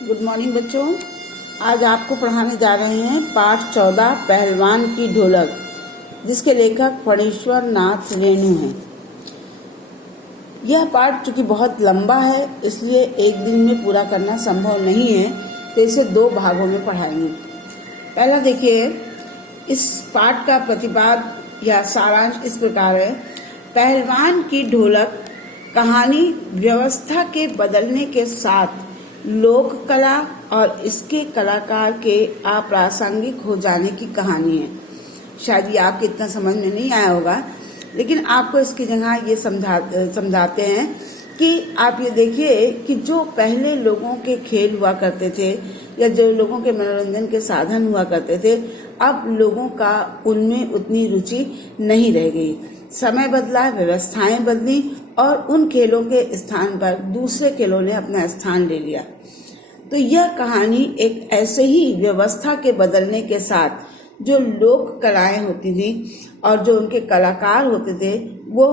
Good morning बच्चों। आज आपको पढ़ाने जा रहे हैं पाठ 14 पहलवान की ढोलक, जिसके लेखक फणीश्वर नाथ रेणु हैं। यह पाठ चूँकि बहुत लंबा है, इसलिए एक दिन में पूरा करना संभव नहीं है, तो इसे 2 भागों में पढ़ाएंगे। पहला देखिए, इस पाठ का प्रतिपाद या सारांश इस प्रकार है। पहलवान की ढोलक कहानी व्यवस्था के बदलने के साथ लोक कला और इसके कलाकार के अप्रासंगिक हो जाने की कहानी है। शायद ये आपको इतना समझ में नहीं आया होगा, लेकिन आपको इसकी जगह ये समझाते हैं कि आप ये देखिए कि जो पहले लोगों के खेल हुआ करते थे या जो लोगों के मनोरंजन के साधन हुआ करते थे, अब लोगों का उनमें उतनी रुचि नहीं रह गई। समय बदला, व्यवस्थाएं बदली और उन खेलों के स्थान पर दूसरे खेलों ने अपना स्थान ले लिया। तो यह कहानी एक ऐसे ही व्यवस्था के बदलने के साथ जो लोक कलाएं होती थी और जो उनके कलाकार होते थे, वो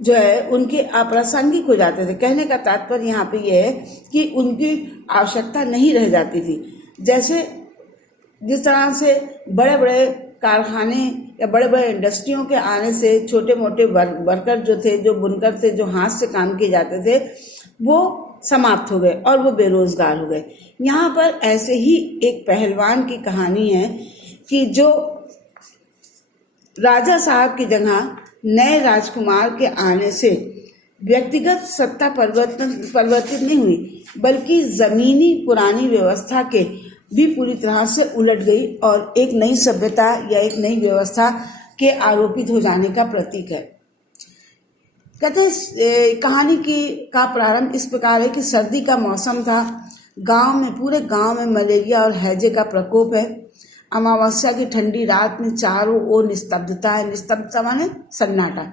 जो है उनके अप्रासंगिक हो जाते थे। कहने का तात्पर्य यहाँ पे ये है कि उनकी आवश्यकता नहीं रह जाती थी। जैसे जिस तरह से बड़े बड़े कारखाने या बड़े बड़े इंडस्ट्रियों के आने से छोटे मोटे वर्कर जो थे, जो बुनकर थे, जो हाथ से काम किए जाते थे, वो समाप्त हो गए और वो बेरोजगार हो गए। यहाँ पर ऐसे ही एक पहलवान की कहानी है कि जो राजा साहब की जगह नए राजकुमार के आने से व्यक्तिगत सत्ता परिवर्तित नहीं हुई, बल्कि जमीनी पुरानी व्यवस्था के भी पूरी तरह से उलट गई और एक नई सभ्यता या एक नई व्यवस्था के आरोपित हो जाने का प्रतीक है। कहते हैं कहानी का प्रारंभ इस प्रकार है कि सर्दी का मौसम था। पूरे गांव में मलेरिया और हैजे का प्रकोप है। अमावस्या की ठंडी रात में चारों ओर निस्तब्धता है। निस्तब्धता माने सन्नाटा।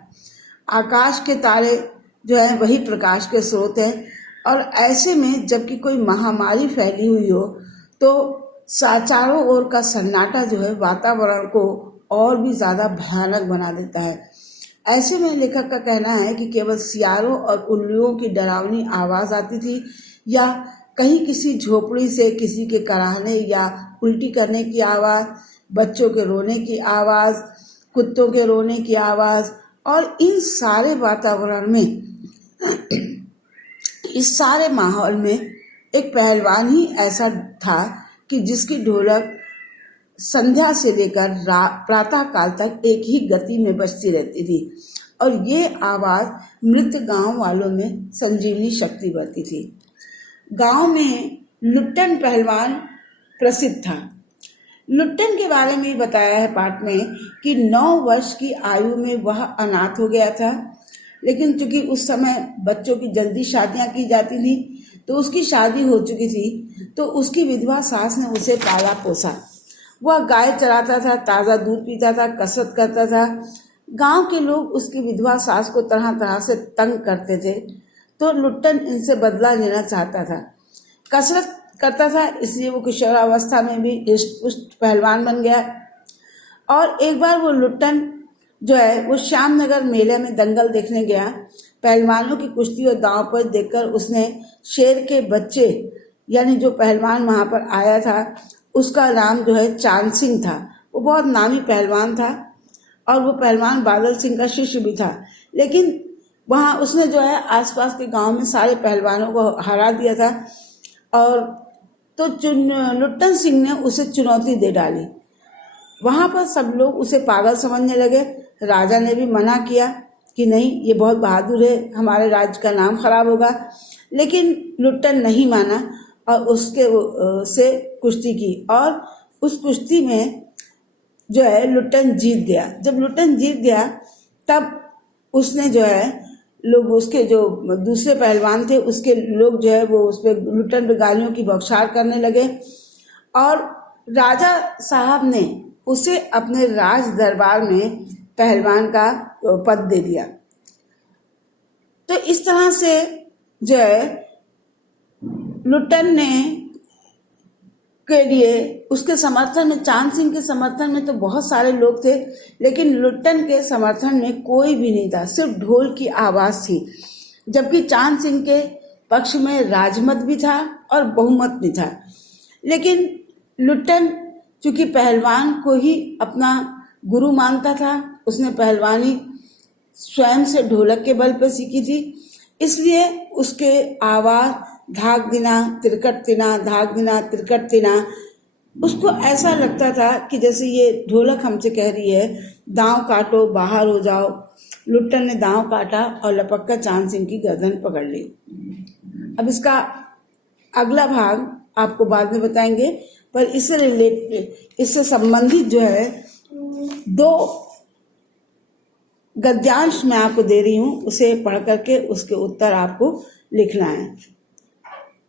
आकाश के तारे जो है वही प्रकाश के स्रोत है। और ऐसे में जबकि कोई महामारी फैली हुई हो, तो चारों ओर का सन्नाटा जो है वातावरण को और भी ज्यादा भयानक बना देता है। ऐसे में लेखक का कहना है कि केवल सियारों और उल्लुओं की डरावनी आवाज आती थी, या कहीं किसी झोपड़ी से किसी के कराहने या उल्टी करने की आवाज, बच्चों के रोने की आवाज, कुत्तों के रोने की आवाज। और इन सारे वातावरण में इस सारे माहौल में एक पहलवान ही ऐसा था कि जिसकी ढोलक संध्या से लेकर प्रातः काल तक एक ही गति में बजती रहती थी, और ये आवाज मृत गांव वालों में संजीवनी शक्ति भरती थी। गांव में लुट्टन पहलवान प्रसिद्ध था। लुट्टन के बारे में बताया है पाठ में कि 9 वर्ष की आयु में वह अनाथ हो गया था। लेकिन चूंकि उस समय बच्चों की जल्दी शादियां की जाती थी, तो उसकी शादी हो चुकी थी, तो उसकी विधवा सास ने उसे पाला पोसा। वह गाय चराता था, ताज़ा दूध पीता था, कसरत करता था। गांव के लोग उसकी विधवा सास को तरह तरह से तंग करते थे, तो लुट्टन इनसे बदला लेना चाहता था। कसरत करता था, इसलिए वो किशोरावस्था में भी पुष्ट पहलवान बन गया। और एक बार वो लुट्टन जो है वो श्यामनगर मेले में दंगल देखने गया। पहलवानों की कुश्ती और दांव पर देखकर उसने शेर के बच्चे, यानी जो पहलवान वहां पर आया था, उसका नाम जो है चांद सिंह था। वो बहुत नामी पहलवान था और वो पहलवान बादल सिंह का शिष्य भी था। लेकिन वहां उसने जो है आसपास के गांव में सारे पहलवानों को हरा दिया था। और तो लुट्टन सिंह ने उसे चुनौती दे डाली। वहां पर सब लोग उसे पागल समझने लगे। राजा ने भी मना किया कि नहीं, ये बहुत बहादुर है, हमारे राज्य का नाम खराब होगा। लेकिन लुट्टन नहीं माना और उसके से कुश्ती की, और उस कुश्ती में जो है लुट्टन जीत गया। जब लुट्टन जीत गया, तब उसने जो है लोग, उसके जो दूसरे पहलवान थे, उसके लोग जो है वो उस पर लुट्टन पे गालियों की बौछार करने लगे। और राजा साहब ने उसे अपने राज दरबार में पहलवान का पद दे दिया। तो इस तरह से जो है लुट्टन ने के लिए उसके समर्थन में, चांद सिंह के समर्थन में तो बहुत सारे लोग थे, लेकिन लुट्टन के समर्थन में कोई भी नहीं था। सिर्फ ढोल की आवाज थी। जबकि चांद सिंह के पक्ष में राजमत भी था और बहुमत भी था। लेकिन लुट्टन चूंकि पहलवान को ही अपना गुरु मानता था, उसने पहलवानी स्वयं से ढोलक के बल पर सीखी थी, इसलिए उसके आवाज धाक दिना तिरकट तिना धाक दिना तिरकट तिना, उसको ऐसा लगता था कि जैसे ये ढोलक हमसे कह रही है दांव काटो बाहर हो जाओ। लुट्टन ने दांव काटा और लपक कर चांद सिंह की गर्दन पकड़ ली। अब इसका अगला भाग आपको बाद में बताएंगे, पर इससे संबंधित जो है 2 गद्यांश मैं आपको दे रही हूँ, उसे पढ़ करके उसके उत्तर आपको लिखना है।